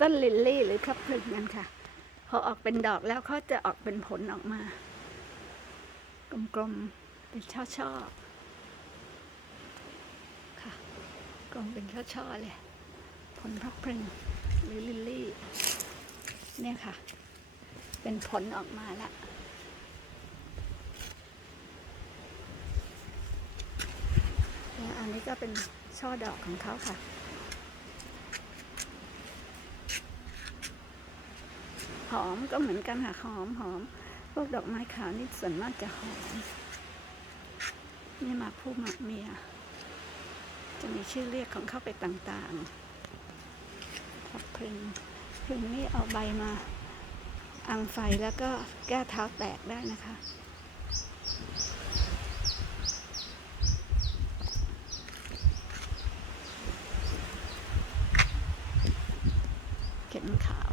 ต้นลิลลี่หรือพลับพลึงกันค่ะ พอออกเป็นดอกแล้วเขาจะออกเป็นผลออกมา กลมๆ เป็นช่อๆ ค่ะ กลมเป็นช่อๆ เลย ผลพลับพลึงหรือลิลลี่ เนี่ยค่ะ เป็นผลออกมาล้วแล้วอันนี้ก็เป็นช่อดอกของเขาค่ะ หอมก็เหมือนกันค่ะหอมหอมพวกดอกไม้ขาวนี่ส่วนมากจะหอม นี่มาผู้หมากเมีย จะมีชื่อเรียกของเขาไปต่างๆครับพึงพึงนี่เอาใบมาอังไฟแล้วก็แก้เท้าแตกได้นะคะเข็มขาว